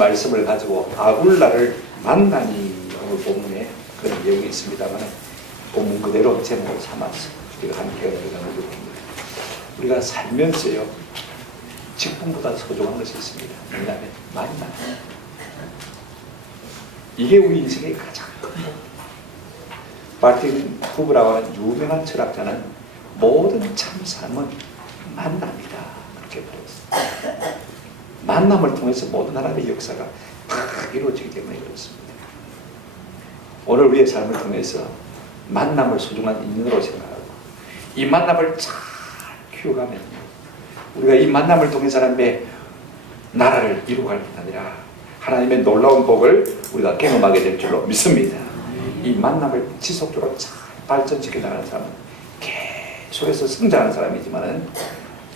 말씀을 가지고 아굴라를 만나니 오늘 본문에 그런 내용이 있습니다만 본문 그대로 제목을 삼아서 우리가 함께 나누려고 합니다. 우리가 살면서요 직분보다 소중한 것이 있습니다. 뭐냐면 만남. 이게 우리 인생의 가장 큰 복. 마틴 부브라고 하는 유명한 철학자는 모든 참 삶은 만남이다 그렇게 말했습니다. 만남을 통해서 모든 하나님의 역사가 다 이루어지기 때문에 그렇습니다. 오늘 우리의 삶을 통해서 만남을 소중한 인연으로 생각하고 이 만남을 잘 키워가면 우리가 이 만남을 통해 사람의 나라를 이루어갈 뿐 아니라 하나님의 놀라운 복을 우리가 경험하게 될 줄로 믿습니다. 이 만남을 지속적으로 잘 발전시켜 나가는 사람은 계속해서 성장하는 사람이지만은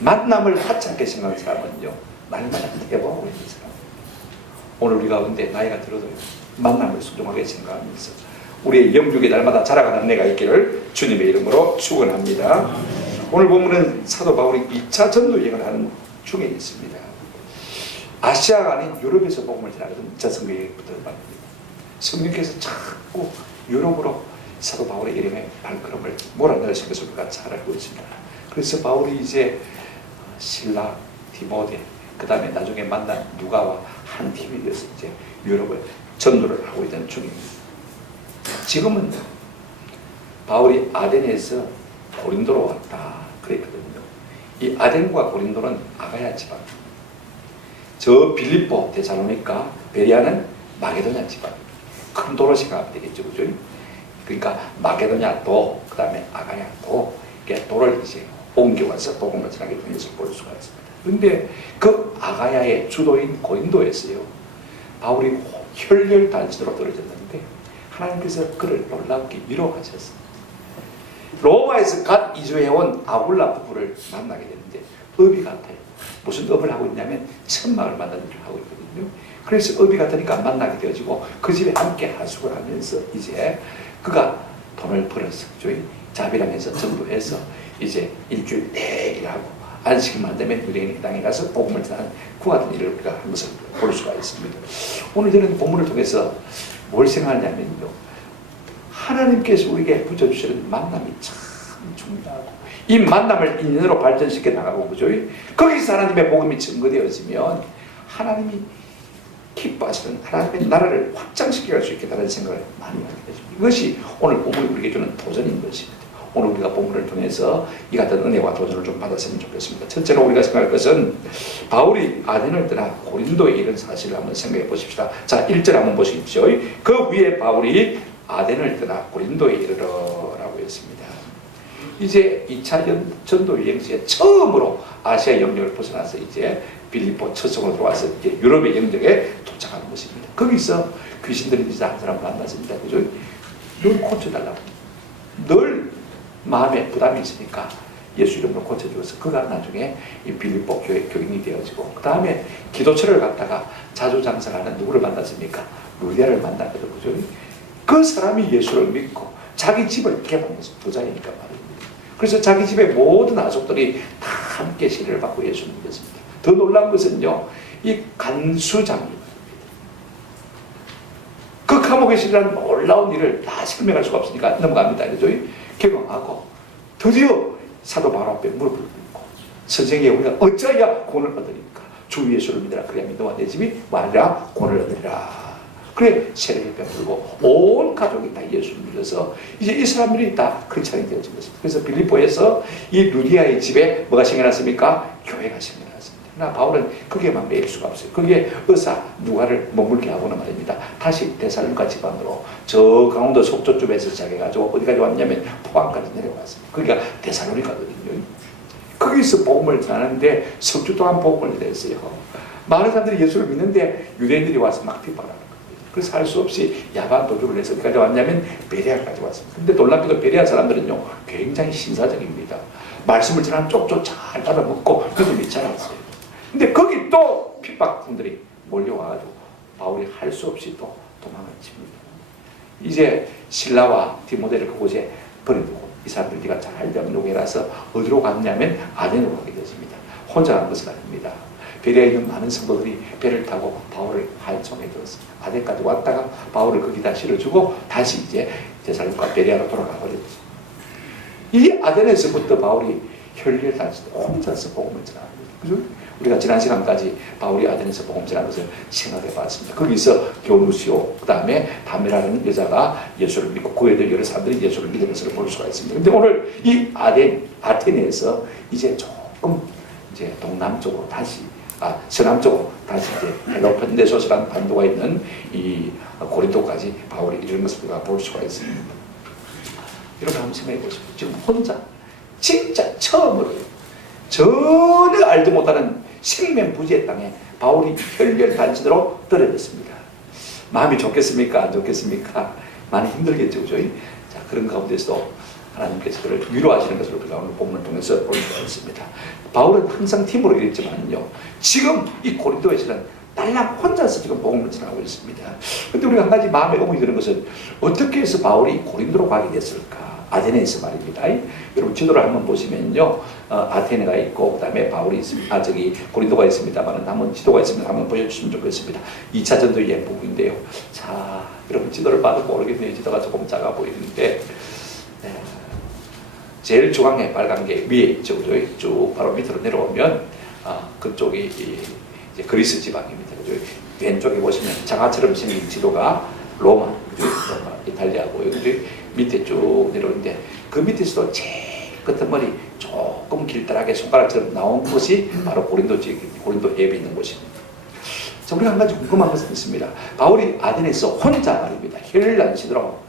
만남을 하찮게 생각하는 사람은요 날마다 해보고 있는 사람. 오늘 우리 가운데 나이가 들어도 만남을 소중하게 생각하면서 우리의 영육이 날마다 자라가는 내가 있기를 주님의 이름으로 축원합니다. 오늘 본문은 사도 바울이 2차 전도 여행을 하는 중에 있습니다. 아시아가 아닌 유럽에서 복음을 전하거든 2차 선교 여행부터 말입니다. 성령께서 자꾸 유럽으로 사도 바울의 이름에 발걸음을 몰아넣으신 것을 우리가 잘 알고 있습니다. 그래서 바울이 이제 신라, 디모데, 그 다음에 나중에 만난 누가와 한 팀이 되어서 이제 유럽을 전도를 하고 있는 중입니다. 지금은 바울이 아덴에서 고린도로 왔다 그랬거든요. 이 아덴과 고린도는 아가야 지방, 저 빌립보, 데살로니가, 베레아는 마게도냐 지방, 큰 도로시가 되겠죠, 그죠? 그러니까 마게도냐도, 그 다음에 아가야도 이렇게 도를 이제 옮겨가서 복음을 전하게 된 것을 볼 수가 있습니다. 그런데 그 아가야의 주도인 고린도에서요, 바울이 혈혈단신으로 떨어졌는데 하나님께서 그를 놀랍게 위로하셨습니다. 로마에서 갓 이주해온 아굴라 부부를 만나게 되는데 업이 같아요. 무슨 업을 하고 있냐면 천막을 만드는 일을 하고 있거든요. 그래서 업이 같으니까 만나게 되어지고 그 집에 함께 하숙을 하면서 이제 그가 돈을 벌어서 자비하면서 전도해서 이제 일주일 내일 하고 안식일만 되면 유대인의 땅에 가서 복음을 전하는 그 같은 일을 우리가 한 것을 볼 수가 있습니다. 오늘 저는 본문을 통해서 뭘 생각하냐면요, 하나님께서 우리에게 붙여주시는 만남이 참 중요하고 이 만남을 인연으로 발전시켜 나가고, 그죠? 거기서 하나님의 복음이 증거되어지면 하나님이 기뻐하시는 하나님의 나라를 확장시켜 갈 수 있겠다는 생각을 많이 하게 되죠. 이것이 오늘 본문이 우리에게 주는 도전인 것입니다. 오늘 우리가 본문을 통해서 이 같은 은혜와 도전을 좀 받았으면 좋겠습니다. 첫째로 우리가 생각할 것은 바울이 아덴을 떠나 고린도에 이른 사실을 한번 생각해 보십시다. 자, 1절 한번 보십시오. 그 위에 바울이 아덴을 떠나 고린도에 이르러라고 했습니다. 이제 2차 전도 여행지에 처음으로 아시아 영역을 벗어나서 이제 빌립보 처속으로 들어와서 이제 유럽의 영역에 도착하는 것입니다. 거기서 귀신들이 이제 한 사람 만났습니다. 그죠? 늘 고쳐달라고. 늘 마음에 부담이 있으니까 예수 이름으로 고쳐주어서 그가 나중에 이 빌립보 교회 교인이 되어지고, 그 다음에 기도처를 갔다가 자주장사하는 누구를 만났습니까? 루디아를 만났거든요. 그죠? 그 사람이 예수를 믿고 자기 집을 개방해서 부자이니까 말입니다. 그래서 자기 집의 모든 아족들이 다 함께 세례를 받고 예수를 믿었습니다. 더 놀라운 것은요, 이 간수장입니다. 그 감옥에 일어난 놀라운 일을 다 설명할 수가 없으니까 넘어갑니다. 그죠? 개방하고 드디어 사도 바울 앞에 무릎을 꿇고, 선생에 우리가 어찌하여 구원을 얻으리까? 주 예수를 믿으라. 그래야 너와 내 집이 말이라 구원을 얻으리라. 그래 세례를 베풀고 온 가족이 다 예수를 믿어서 이제 이 사람들이 다 크리스찬이 되어진 것입니다. 그래서 빌립보에서 이 루디아의 집에 뭐가 생겨났습니까? 교회가 생겨났습니다. 나 바울은 거기에만 매일 수가 없어요. 거기에 의사 누가를 머물게 하고는 말입니다. 다시 데살로니가 지방으로 저 강원도 속초쯤에서 시작해가지고 어디까지 왔냐면 포항까지 내려왔습니다. 거기가 데살로니가거든요. 거기서 복음을 전하는데 석주 동안 복음을 전했어요. 많은 사람들이 예수를 믿는데 유대인들이 와서 막 비판하는 거예요. 그래서 할 수 없이 야반 도주를 해서 어디까지 왔냐면 베레아까지 왔습니다. 근데 놀랍게도 베레아 사람들은요 굉장히 신사적입니다. 말씀을 전하면 쪽쪽 잘 받아먹고 그래도 믿지 않았어요. 근데 거기 또 핍박꾼들이 몰려와가지고 바울이 할 수 없이 또 도망을 칩니다. 이제 신라와 디모데를 그곳에 버려두고 이 사람들 네가 잘 되면 용해라서 어디로 갔냐면 아덴으로 가게 되었습니다. 혼자 간 것은 아닙니다. 베레아에 있는 많은 성도들이 배를 타고 바울을 환송해 주었습니다. 아덴까지 왔다가 바울을 거기다 실어주고 다시 이제 데살로니가 베레아로 돌아가 버렸죠. 이 아덴에서부터 바울이 혈혈단신 혼자서 복음을 전합니다. 그죠? 우리가 지난 시간까지 바울이 아덴에서 복음 전한 것을 생각해 봤습니다. 거기서 교누시오, 그 다음에 다메라는 여자가 예수를 믿고 그 애들 여러 사람들이 예수를 믿는 것을 볼 수가 있습니다. 근데 오늘 이 아테네에서 이제 조금 이제 동남쪽으로 다시 서남쪽으로 다시 이제 헬로펜데소스라는 반도가 있는 이 고린도까지 바울이 이런 것을 우리가 볼 수가 있습니다. 여러분 한번 생각해 보십시오. 지금 혼자 진짜 처음으로요. 전혀 알지 못하는 생명부지의 땅에 바울이 혈혈단신으로 떨어졌습니다. 마음이 좋겠습니까? 안 좋겠습니까? 많이 힘들겠죠. 그죠? 자, 그런 가운데서도 하나님께서 그를 위로하시는 것을 우리가 오늘 본문을 통해서 볼 수가 있습니다. 바울은 항상 팀으로 일했지만요, 지금 이 고린도에서는 딸랑 혼자서 지금 복음을 전하고 있습니다. 그런데 우리가 한 가지 마음에 의문이 드는 것은 어떻게 해서 바울이 고린도로 가게 됐을까? 아테네에서 말입니다. 여러분 지도를 한번 보시면요, 아테네가 있고 그 다음에 바울이 있습니다. 고린도가 있습니다만 한번 지도가 있으면 한번 보여주시면 좋겠습니다. 2차 전도 여행 부분인데요. 자, 여러분 지도를 봐도 모르겠네요. 지도가 조금 작아 보이는데 제일 중앙에 빨간 게 위에 있죠. 쭉 바로 밑으로 내려오면 그쪽이 이제 그리스 지방입니다. 그죠? 왼쪽에 보시면 장아처럼 생긴 지도가 로마, 그죠? 로마 이탈리아고요. 그죠? 밑에 쭉 내려오는데 그 밑에서도 제일 끝에 머리 조금 길다랗게 손가락처럼 나온 곳이 바로 고린도 지역입니다. 고린도 앱에 있는 곳입니다. 자, 우리가 한 가지 궁금한 것은 있습니다. 바울이 아덴에서 혼자 말입니다. 혈을 안 치도록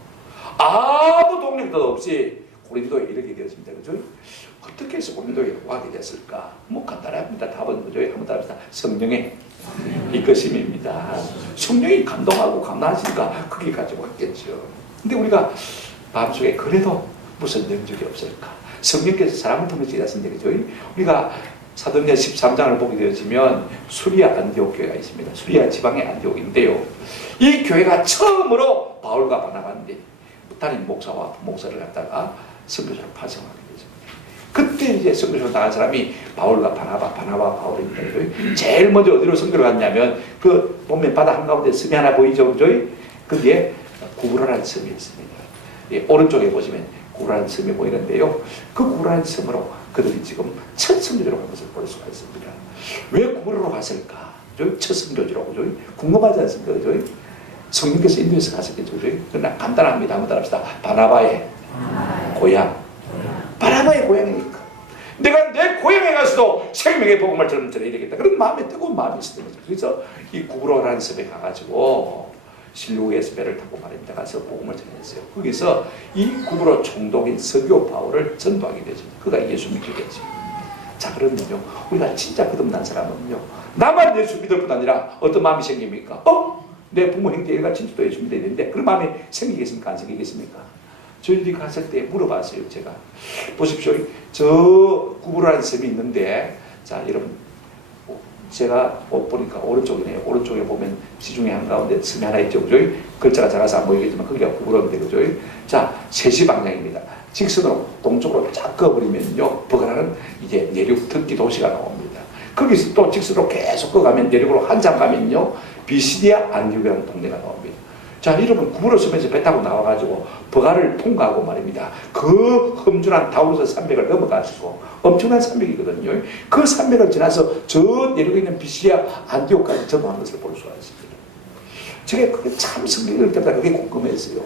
아무 동력도 없이 고린도에 이르게 되었습니다. 그죠? 어떻게 해서 고린도에 와게 됐을까? 뭐 간단합니다. 답은 그죠? 한번 답합시다. 성령의 이끄심입니다. 성령이 감동하고 감동하시니까 거기 가지고 왔겠죠. 근데 우리가 마음속에 그래도 무슨 능력이 없을까? 성령께서 사람을 통해서 일하신데 그죠? 우리가 사도행전 13장을 보게 되어지면 수리아 안디옥 교회가 있습니다. 수리아 지방의 안디옥인데요. 이 교회가 처음으로 바울과 바나바인데 담임 목사와 목사를 갖다가 선교사로 파송하게 되죠. 그때 이제 선교사로 나간 사람이 바울과 바나바 바울입니다. 제일 먼저 어디로 선교를 갔냐면 그 보면 바다 한가운데 섬이 하나 보이죠, 그죠? 거기에 구브로라는 섬이 있습니다. 예, 오른쪽에 보시면 구브로라는 섬이 보이는데요. 그 구브로라는 섬으로 그들이 지금 첫 선교지로 간 것을 볼 수가 있습니다. 왜 구브로로 갔을까? 첫 선교지로, 그죠? 궁금하지 않습니까, 그죠? 성령께서 인도에서 갔었겠죠. 그러나 간단합니다. 한번 따라합시다. 바나바의 고향. 바나바의 고향이니까. 내가 내 고향에 가서도 생명의 복음을 전해야 되겠다. 그런 마음에 뜨거운 마음이 있었던 거죠. 그래서 이 구브로라는 섬에 가가지고 실로에서 배를 타고 말입니다. 가서 복음을 전했어요. 거기서 이 구브로 총독인 서교 바울을 전도하게 되죠. 그가 예수 믿게 되죠. 자, 그러면요, 우리가 진짜 거듭난 사람은요, 나만 예수 믿을 뿐 아니라 어떤 마음이 생깁니까? 내 부모 형제가 진짜도 예수 믿어야 되는데 그런 마음이 생기겠습니까? 안 생기겠습니까? 저희들이 갔을 때 물어봤어요. 제가 보십시오. 저 구브로라는 섬이 있는데, 자, 여러분, 제가 보니까 오른쪽이네요. 오른쪽에 보면 지중해 한가운데 섬이 하나 있죠, 그죠? 글자가 작아서 안 보이겠지만 거기가 구브로인데, 그죠? 자, 3시 방향입니다. 직선으로 동쪽으로 쫙 그어버리면요, 버가라는 이제 내륙 특기 도시가 나옵니다. 거기서 또 직선으로 계속 그어가면 내륙으로 한참 가면요, 비시디아 안디옥이라는 동네가 나옵니다. 자, 여러분, 구브로 섬에서 배 타고 나와가지고 버가를 통과하고 말입니다. 그 험준한 다우루스 산맥을 넘어가지고 엄청난 산맥이거든요. 그 산맥을 지나서 저 내륙에 있는 비시디아 안디옥까지 전도하는 것을 볼 수가 있습니다. 제가 그게 참 성경을 읽을 때마다 그게 궁금했어요.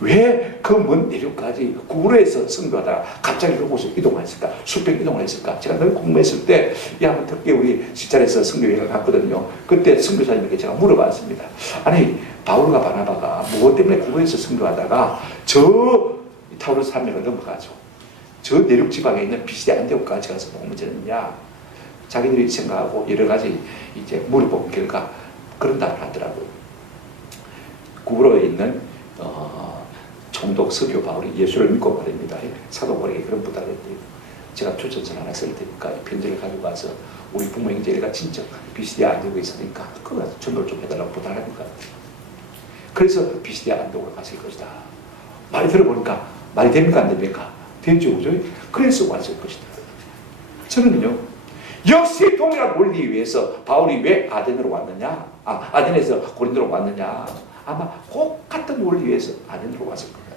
왜 그 먼 내륙까지 구브로에서 선교하다가 갑자기 그곳을 이동했을까? 수평 이동을 했을까? 제가 늘 궁금했을 때, 한번 특히 우리 시찰에서 선교여행을 갔거든요. 그때 선교사님에게 제가 물어봤습니다. 아니, 바울과 바나바가 무엇 때문에 구브로에서 선교하다가 저 타우루스 산맥을 넘어가죠. 저 내륙 지방에 있는 비시디아 안디옥까지 가서 복음을 전했냐? 자기들이 생각하고 여러 가지 이제 물어본 결과 그런 답을 하더라고요. 구브로에 있는 총독 서교 바울이 예수를 믿고 말입니다. 사도 바울에게 그런 부탁을 했대요. 제가 초청선 하나 쓸 테니까 이 편지를 가지고 가서 우리 부모 형제가 진짜 비시디아 안디옥에 있으니까 그거 가서 전도를 좀 해달라고 부탁하니까 그래서 비시디아 안디옥으로 갔을 것이다. 말이 들어보니까 말이 됩니까 안 됩니까? 되죠, 그죠? 그래서 왔을 것이다. 저는요, 역시 동일한 원리에 위해서 바울이 왜 아덴으로 왔느냐? 아덴에서 고린도로 왔느냐? 아마 꼭 같은 원리에 의해서 아덴으로 왔을 것 같아요.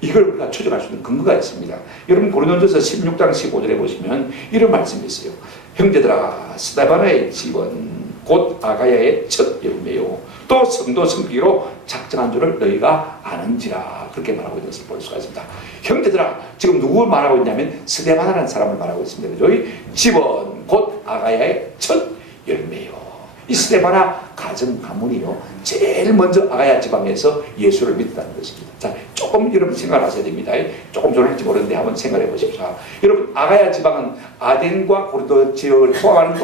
이걸 우리가 추정할 수 있는 근거가 있습니다. 여러분, 고린도전서 16장 15절에 보시면 이런 말씀이 있어요. 형제들아, 스데반의 집은 곧 아가야의 첫 열매요, 또 성도 성기로 작정한 줄을 너희가 아는지라. 그렇게 말하고 있는 것을 볼 수가 있습니다. 형제들아, 지금 누구 말하고 있냐면 스데반이라는 사람을 말하고 있습니다. 그죠? 집은 곧 아가야의 첫 열매요. 이 스데바나 가정 가문이요, 제일 먼저 아가야 지방에서 예수를 믿었다는 것입니다. 자, 조금 여러분 생각하셔야 됩니다. 조금 좋을지 모르는데 한번 생각해 보십시오. 여러분, 아가야 지방은 아덴과 고린도 지역을 포함하는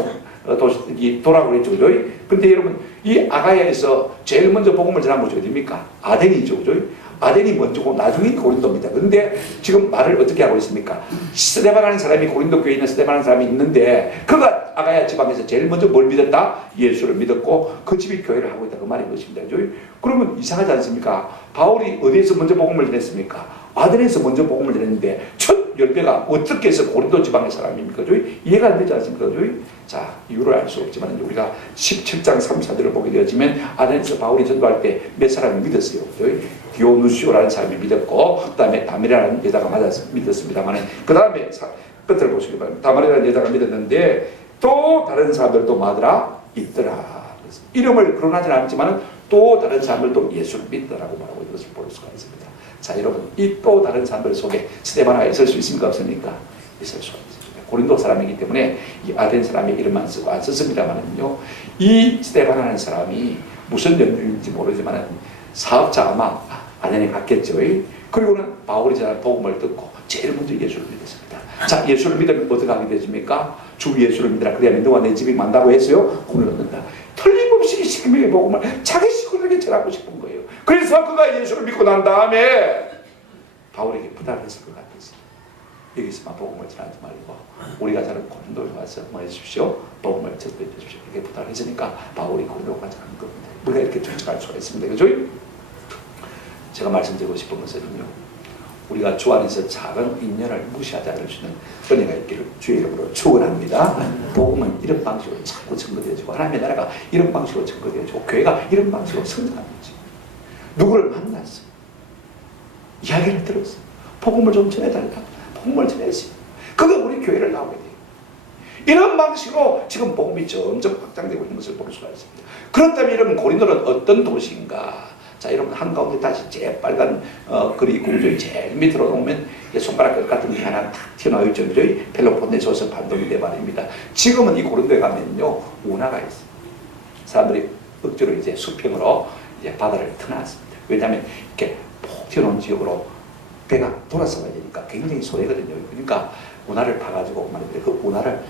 도라고 그랬죠, 그죠? 근데 여러분, 이 아가야에서 제일 먼저 복음을 전한 곳이 어디입니까? 아덴이죠, 그죠? 아덴이 먼저고 나중에 고린도입니다. 그런데 지금 말을 어떻게 하고 있습니까? 스데반이라는 사람이 고린도 교회에 있는 스데반이라는 사람이 있는데 그가 아가야 지방에서 제일 먼저 뭘 믿었다? 예수를 믿었고 그 집이 교회를 하고 있다. 그 말인 것입니다. 그러면 이상하지 않습니까? 바울이 어디에서 먼저 복음을 전했습니까? 아덴에서 먼저 복음을 전했는데 첫 열배가 어떻게 해서 고린도 지방의 사람입니까? 이해가 안 되지 않습니까? 자, 이유를 알 수 없지만 우리가 17장 34절을 보게 되어지면 아덴에서 바울이 전도할 때 몇 사람이 믿었어요. 디오누시오라는 사람이 믿었고, 그 다음에 다메라는 여자가 믿었습니다만, 그 다음에 끝을 보시기 바랍니다. 다메라는 여자가 믿었는데 또 다른 사람들도 뭐하더라? 있더라. 이름을 거론하지 않았지만 또 다른 사람들도 예수를 믿더라고 말하고 있는 것을 볼 수가 있습니다. 자, 여러분, 이 또 다른 사람들 속에 스데반아가 있을 수 있습니까? 없습니까? 있을 수가 있습니다. 고린도 사람이기 때문에 이 아덴 사람의 이름만 쓰고 안 썼습니다만요, 이 스데반아라는 사람이 무슨 연유인지 모르지만 사업자 아마 아덴에 갔겠죠. 그리고는 바울이 전한 복음을 듣고 제일 먼저 예수를 믿었습니다. 자, 예수를 믿으면 어떻게 하게 되십니까? 주 예수를 믿으라. 그래야 너와 내 집이 만다고 했어요. 구원을 얻는다. 틀림없이 생명의 복음을 자기 식구들에게 전하고 싶은 거예요. 그래서 그가 예수를 믿고 난 다음에 바울에게 부탁을 했을 것 같았어요. 여기서만 복음을 전하지 말고 우리가 사는 고린도에 와서 뭐 해주십시오? 복음을 전해 주십시오. 이렇게 부탁을 했으니까 바울이 고린도로 가자는 겁니다. 우리가 이렇게 쫓아갈 수가 있습니다. 그죠? 제가 말씀드리고 싶은 것은요, 우리가 주 안에서 작은 인연을 무시하지 않을 수 있는 은혜가 있기를 주의 이름으로 축원합니다. 복음은 이런 방식으로 자꾸 증거되어지고 하나님의 나라가 이런 방식으로 증거되어지고 교회가 이런 방식으로 성장하는 거지. 누구를 만났어, 이야기를 들었어, 복음을 좀 전해달라, 복음을 전했어요. 그게 우리 교회를 나오게 돼요. 이런 방식으로 지금 복음이 점점 확장되고 있는 것을 볼 수가 있습니다. 그렇다면 여러분, 고린도는 어떤 도시인가? 자, 여러분, 한가운데 다시 제일 빨간 글이 공조의 제일 밑으로 오면 손가락 끝 같은 게 하나 탁 튀어나와 있죠. 펠로폰네소스 반도인데 말입니다. 지금은 이 고린도에 가면요, 운하가 있어요. 사람들이 억지로 이제 수평으로 이제 바다를 터놨습니다. 왜냐하면 이렇게 폭 튀어나온 지역으로 배가 돌아서 가야 되니까 굉장히 소외거든요. 그러니까 운하를 파가지고 말입니다. 그 운하를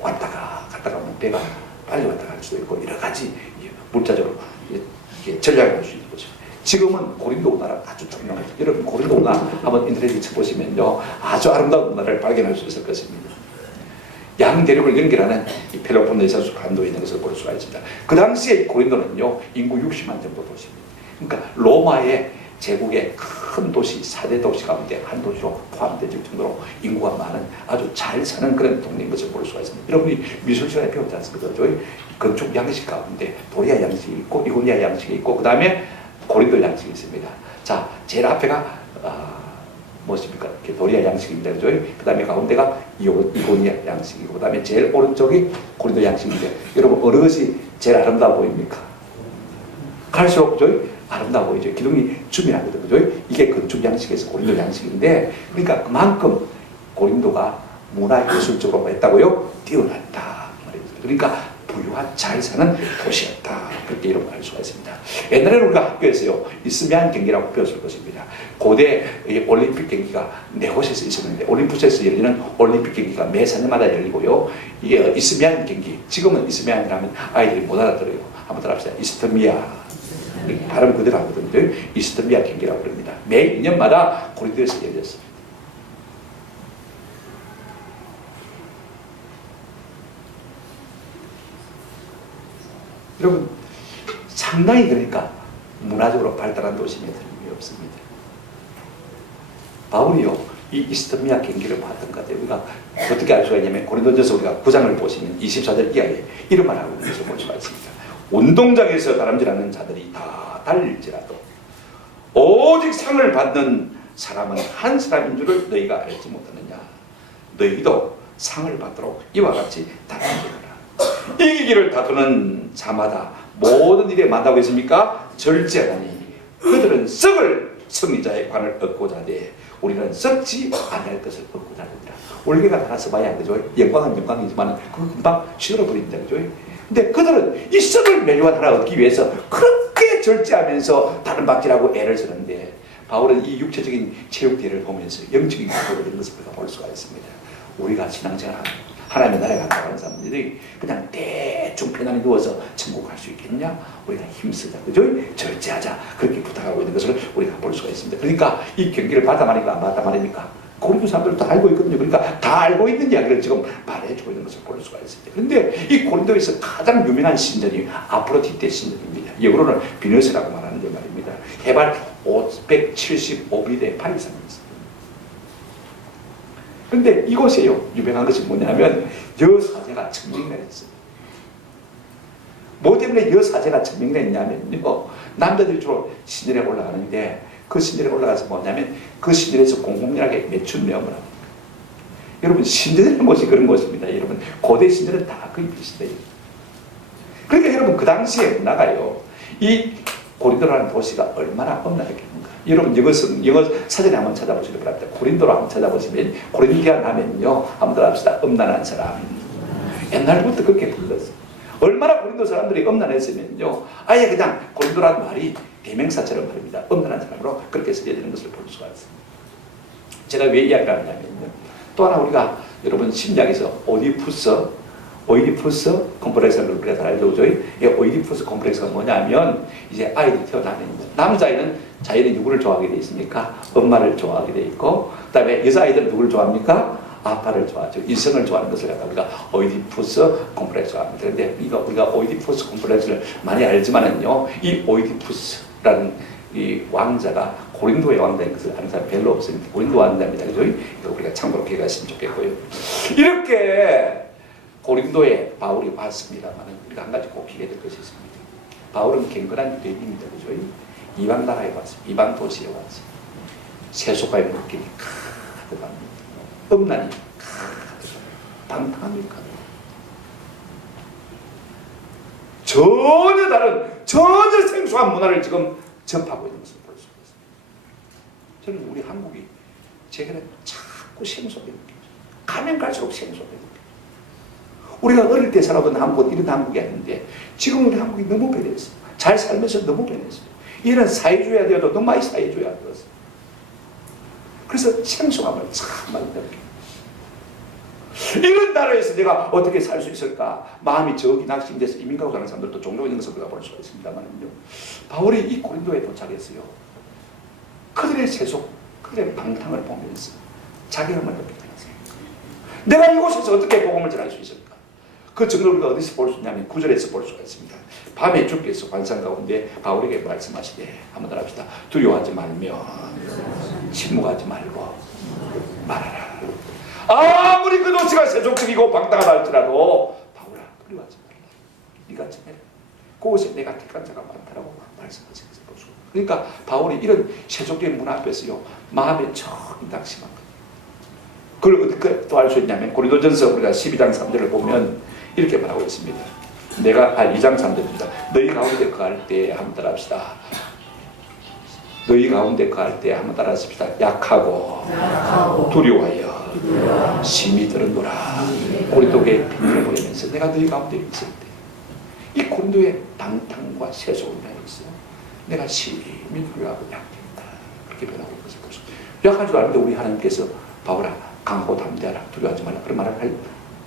왔다가 갔다가 하면 배가 빨리 왔다 갈 수도 있고 여러 가지 물자적으로 전략을 할 수 있는 거죠. 지금은 고린도 운하가 아주 중요하죠. 여러분, 고린도 운하 한번 인터넷에 쳐보시면요, 아주 아름다운 운하를 발견할 수 있을 것입니다. 양대륙을 연결하는 이 펠로폰네소스 반도에 있는 것을 볼 수가 있습니다. 그 당시에 고린도는요, 인구 60만 정도 도시입니다. 그러니까 로마의 제국의 큰 도시, 4대 도시 가운데 한 도시로 포함될 정도로 인구가 많은 아주 잘 사는 그런 동네인 것을 볼 수가 있습니다. 여러분이 미술 시간에 배웠지 않습니까? 건축 양식 가운데 도리아 양식이 있고 이고니아 양식이 있고 그 다음에 고린도 양식이 있습니다. 자, 제일 앞에가 무엇입니까? 도리아 양식입니다. 그죠? 그 다음에 가운데가 이고니아 양식이고 그 다음에 제일 오른쪽이 고린도 양식인데, 여러분, 어느 것이 제일 아름다워 보입니까? 갈수록 그죠? 아름다워 보이죠. 기둥이 주민하거든. 그죠? 이게 건축 양식에서 고린도 양식인데, 그러니까 그만큼 고린도가 문화 예술적으로 했다고요? 뛰어났다. 그러니까 부유한 잘 사는 도시였다. 그렇게 이름을 알 수가 있습니다. 옛날에는 우리가 학교에서요, 이스미안 경기라고 배웠을 것입니다. 고대 올림픽 경기가 네 곳에서 있었는데, 올림푸스에서 열리는 올림픽 경기가 매 4년마다 열리고요. 이게 이스미안 경기, 지금은 이스미안이라면 아이들이 못 알아들어요. 한번 따라합시다. 이스터미아. 발음 그대로 하거든요. 이스터미아 경기라고 합니다. 매 2년마다 고린도에서 열렸습니다. 여러분, 상당히 그러니까 문화적으로 발달한 도시면 틀림이 없습니다. 바울이요, 이 이스터미아 경기를 봤던 것 같아요. 우리가 어떻게 알 수가 있냐면, 고린도전서 우리가 9장을 보시면 24절 이하에 이런 말을 하고 있는 것을 볼 수가 있습니다. 운동장에서 다람질하는 자들이 다 달릴지라도 오직 상을 받는 사람은 한 사람인 줄을 너희가 알지 못하느냐. 너희도 상을 받도록 이와 같이 다람질하라. 이기기를 다투는 자마다 모든 일에 만다고 했습니까? 절제하니 그들은 썩을 승리자의 관을 얻고자 하되 우리는 썩지 않을 것을 얻고자 합니다. 올개가 달아서 봐야 그죠? 영광은 영광이지만 그거 금방 식어버립니다. 그죠? 근데 그들은 이 썩을 멸류관 하나 얻기 위해서 그렇게 절제하면서 다른 박질하고 애를 쓰는데, 바울은 이 육체적인 체육대회를 보면서 영적인 각오를 얻는 것을 우리가 볼 수가 있습니다. 우리가 신앙생활하는 하나님의 나라에 간다고 하는 사람들이 그냥 대충 편안히 누워서 천국 갈 수 있겠냐? 우리가 힘쓰자. 그죠? 절제하자. 그렇게 부탁하고 있는 것을 우리가 볼 수가 있습니다. 그러니까 이 경기를 받아 말입니까? 안 받아 말입니까? 고린도 사람들도 다 알고 있거든요. 그러니까 다 알고 있는 이야기를 지금 말해주고 있는 것을 볼 수가 있습니다. 그런데 이 고린도에서 가장 유명한 신전이 아프로디테 신전입니다. 영어로는 비너스라고 말하는데 말입니다. 해발 575m의 발 이상이 있습니다. 그런데 이곳에요, 유명한 것이 뭐냐면 여사제가 청명년했어요. 뭐 때문에 여사제가 청명년했냐면요, 남자들이 주로 신전에 올라가는데 그 신전에 올라가서 뭐냐면 그 신전에서 공공연하게 매춘 명을 합니다. 여러분 신전의 곳이 그런 곳입니다. 여러분 고대 신전은 다 거의 비슷해요. 그러니까 여러분 그 당시에 문화가요, 이 고린도라는 도시가 얼마나 엄란했겠는가. 여러분 영어 사전에 한번 찾아보시기 바랍니다. 고린도로 한번 찾아보시면 고린도가 하면요, 한번 들어갑시다. 엄란한 사람. 옛날부터 그렇게 불렀어요. 얼마나 고린도 사람들이 엄란했으면요, 아예 그냥 고린도라는 말이 대명사처럼 말입니다. 엄란한 사람으로 그렇게 쓰여지는 것을 볼 수가 있습니다. 제가 왜 이야기를 하냐면요, 또 하나 우리가 여러분 심리학에서 오이디푸스 콤플렉스를 우리가 잘 알죠. 이 오이디푸스 콤플렉스가 뭐냐면, 이제 아이들이 태어나면 남자아이는 자연히 누구를 좋아하게 돼 있습니까? 엄마를 좋아하게 돼 있고, 그 다음에 여자아이들은 누구를 좋아합니까? 아빠를 좋아하죠. 이성을 좋아하는 것을 우리가 오이디푸스 콤플렉스라고 합니다. 그런데 우리가 오이디푸스 콤플렉스를 많이 알지만은요, 이 오이디푸스라는 이 왕자가 고린도의 왕자인 것을 아는 사람 별로 없습니다. 고린도 왕자입니다. 그죠? 이거 우리가 참고로 기억하시면 좋겠고요. 이렇게 고린도에 바울이 왔습니다만 우리가 한 가지 꼭 기억해야 될 것이 있습니다. 바울은 경건한 유대인입니다. 그죠? 이방 나라에 왔습니다. 이방 도시에 왔습니다. 세속과의 묶임이 가득합니다. 음란이 방탕합니까? 전혀 다른, 전혀 생소한 문화를 지금 접하고 있는 것을 볼 수가 있습니다. 저는 우리 한국이 제게는 자꾸 생소하게 느껴져요. 가면 갈수록 생소하게 느껴져요. 우리가 어릴 때 살아본 한국은 이런 한국이 아닌데 지금 우리 한국이 너무 변했어요. 잘 살면서 너무 변했어요. 이런 사회주의가 되어도 너무 많이 사회주의가 되었어요. 그래서 생소함을 참 많이 느껴요. 이런 나라에서 내가 어떻게 살 수 있을까? 마음이 저기 낙심돼서 이민 가고 사는 사람들도 종종 있는 것을 우리가 볼 수가 있습니다만요. 바울이 이 고린도에 도착했어요. 그들의 세속, 그들의 방탕을 보면서 자괴감을 느꼈어요. 내가 이곳에서 어떻게 복음을 전할 수 있을까? 그 증거를 우리가 어디서 볼 수 있냐면 9절에서 볼 수가 있습니다. 밤에 주께서 관상 가운데 바울에게 말씀하시되, 한번 더 합시다. 두려워하지 말며 침묵하지 말고 말하라. 아무리 그 도시가 세속적이고 방탕하다 할지라도 바울아, 두려워하지 말라. 네가 전해라. 그곳에 내가 택한 자가 많다라고 말씀하신 것을 보죠. 그러니까 바울이 이런 세속적인 문화 앞에서요, 마음에 척 낙심한 거예요. 그걸 어떻게 또 알 수 있냐면 고린도전서 우리가 12장 3절을 보면 이렇게 말하고 있습니다. 2장 3절입니다. 너희 가운데 거할 때 한번 따라합시다. 너희 가운데 거할 때 한번 따라합시다. 약하고 두려워하여 심히 들었노라. 고린도에 빈을 보내면서 내가 너희 가운데 있을 때 이 고린도의 방탕과 세속을 향해서 내가 심히 두려워하고 약했다. 그렇게 변하고 있는 것을 보죠. 약한 줄 아는데 우리 하나님께서 바울아, 강하고 담대하라, 두려워하지 말라, 그런 말을 할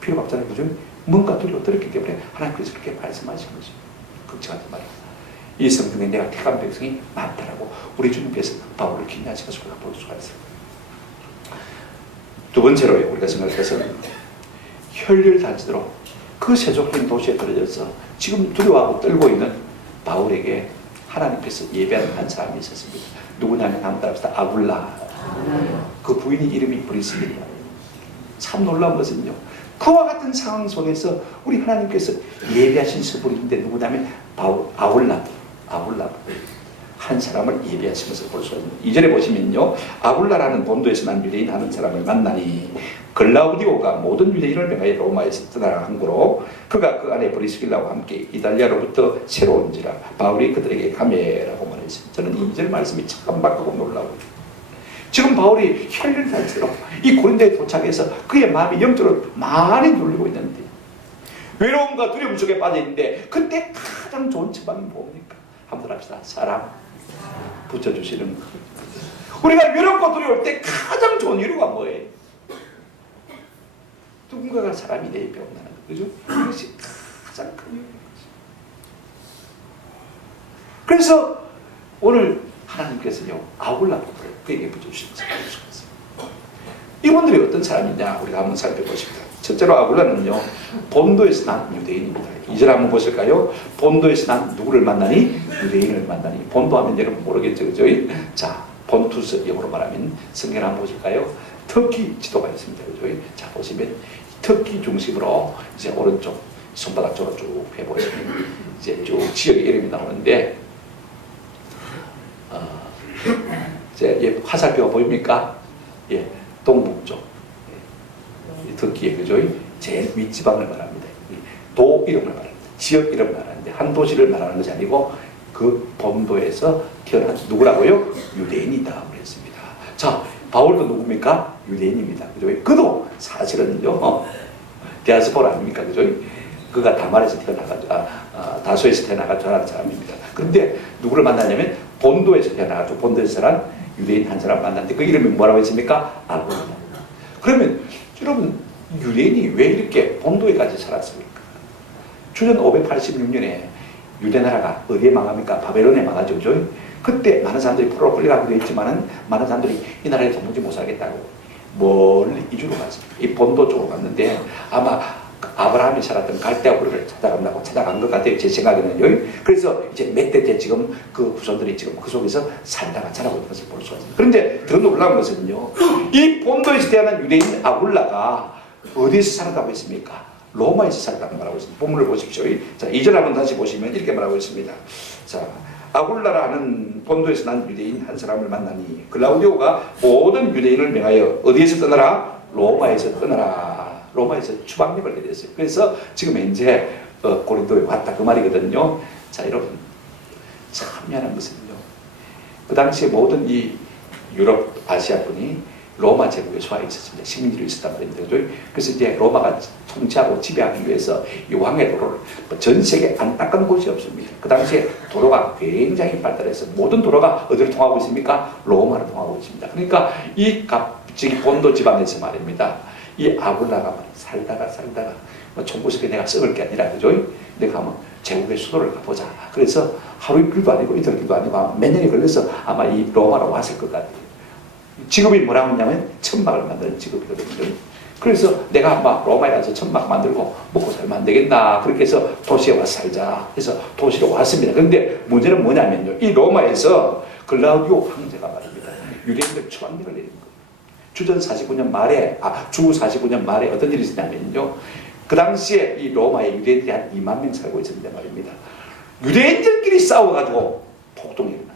필요가 없잖아요. 그죠? 뭔가 두려웠기 때문에 하나님께서 그렇게 말씀하신 거죠. 걱정하지 말라. 이 성경에 내가 택한 백성이 많다라고 우리 주님께서 바울을 격려하신 것을 우리가 볼 수가 있어요. 두 번째로 우리가 생각해서는 혈혈단지대로 그 세속적인 도시에 떨어져서 지금 두려워하고 떨고 있는 바울에게 하나님께서 예배하는 한 사람이 있었습니다. 누구냐면 한번 따라합시다. 아굴라. 그 부인의 이름이 브리스길라. 참 놀라운 것은요, 그와 같은 상황 속에서 우리 하나님께서 예배하신 서불인데 누구냐면 아굴라 한 사람을 예배하신 것을 볼 수가 있습니다. 2절에 보시면요, 아굴라라는 본도에서 난 유대인 하는 사람을 만나니 글라우디오가 모든 유대인을 명하여 로마에서 떠나간 항구로 그가 그 안에 브리스길라와 함께 이달리아로부터 새로 온지라 바울이 그들에게 가매라고 말했습니다. 저는 이 2절 말씀이 참 바꾸고 놀라워요. 지금 바울이 혈혈단체로 이 고린도에 도착해서 그의 마음이 영적으로 많이 눌리고 있는데, 외로움과 두려움 속에 빠져 있는데, 그때 가장 좋은 처방이 뭡니까? 한번 합시다. 사랑 붙여주시는 것. 우리가 외롭고 두려울 때 가장 좋은 위로가 뭐예요? 누군가가 사람이 내 옆에 온다는 것. 그죠? 이것이 가장 큰 위로인 거죠. 그래서 오늘 하나님께서요, 아굴라부를 그에게 붙여주신 것을 볼 수가 있어요. 이분들이 어떤 사람이냐 우리가 한번 살펴보십니다. 첫째로 아굴라는요, 본도에서 난 유대인입니다. 2절 한번 보실까요? 본도에서 난 누구를 만나니? 유대인을 만나니. 본도하면 여러분 모르겠죠, 그죠? 자, 본투스 영어로 말하면 성경 한번 보실까요? 터키 지도가 있습니다, 그죠? 자, 보시면 터키 중심으로 이제 오른쪽 손바닥 쪽으로 쭉 해보시면 이제 쭉 지역의 이름이 나오는데, 이제 화살표가 보입니까? 예, 동북쪽. 듣기에 그죠? 제일 윗지방을 말합니다. 도 이름을 말합니다. 지역 이름을 말하는데 한 도시를 말하는 것이 아니고 그 본도에서 태어난 누구라고요? 유대인이다 그랬습니다. 자, 바울도 누굽니까? 유대인입니다. 그죠? 그도 사실은요, 디아스포라 아닙니까? 그죠? 그가 다말에서 태어나가지고, 다소에서 태어나가지고 사람입니다. 그런데 누구를 만나냐면 본도에서 태어나가지고 본도에서 살한 유대인 한 사람 만났는데 그 이름이 뭐라고 했습니까? 아굴라. 그러면 여러분, 유대인이 왜 이렇게 본도에까지 살았습니까? 주전 586년에 유대나라가 어디에 망합니까? 바벨론에 망하죠. 그죠? 그때 많은 사람들이 포로로 끌려가기도 했지만은 많은 사람들이 이 나라에 도무지 못 살겠다고 멀리 이주로 갔습니다. 이 본도 쪽으로 갔는데 아마 아브라함이 살았던 갈대아우르를 찾아간 것 같아요. 제 생각에는요. 그래서 이제 몇 대째 지금 그 후손들이 지금 그 속에서 살다가 자라고 있는 것을 볼 수가 있습니다. 그런데 더 놀라운 것은요. 이 본도에서 태어난 유대인 아굴라가 어디에서 살았다고 했습니까? 로마에서 살았다고 말하고 있습니다. 본문을 보십시오. 자, 2절 한번 다시 보시면 이렇게 말하고 있습니다. 자, 아굴라라는 본도에서 난 유대인 한 사람을 만나니 글라우디오가 모든 유대인을 명하여 어디에서 떠나라? 로마에서 떠나라. 로마에서 추방력을 내렸어요. 그래서 지금 현재 고린도에 왔다 그 말이거든요. 자, 여러분 참 미안한 것은요. 그 당시에 모든 이 유럽, 아시아분이 로마 제국에 소화해 있었습니다. 식민지로 있었단 말입니다. 그래서 이제 로마가 통치하고 지배하기 위해서 이 왕의 도로를 전 세계 안 닦은 곳이 없습니다. 그 당시에 도로가 굉장히 발달해서 모든 도로가 어디로 통하고 있습니까? 로마로 통하고 있습니다. 그러니까 이 갑자기 본도 지방에서 말입니다. 이 아굴라가 살다가 총구석에 내가 썩을 게 아니라 그죠? 내가 가면 제국의 수도를 가보자. 그래서 하루 이틀도 아니고 이틀도 아니고 몇 년이 걸려서 아마 이 로마로 왔을 것 같아요. 직업이 뭐라고 하냐면 천막을 만드는 직업이거든요. 그래서 내가 막 로마에 가서 천막 만들고 먹고 살면 안 되겠나. 그렇게 해서 도시에 와서 살자 해서 도시로 왔습니다. 그런데 문제는 뭐냐면요. 이 로마에서 글라우디오 황제가 말입니다. 유대인들 추방력을 내린 거예요. 주전 49년 말에, 주 49년 말에 어떤 일이 있었냐면요. 그 당시에 이 로마에 유대인들이 한 2만 명 살고 있었는데 말입니다. 유대인들끼리 싸워가지고 폭동이 일어났어요.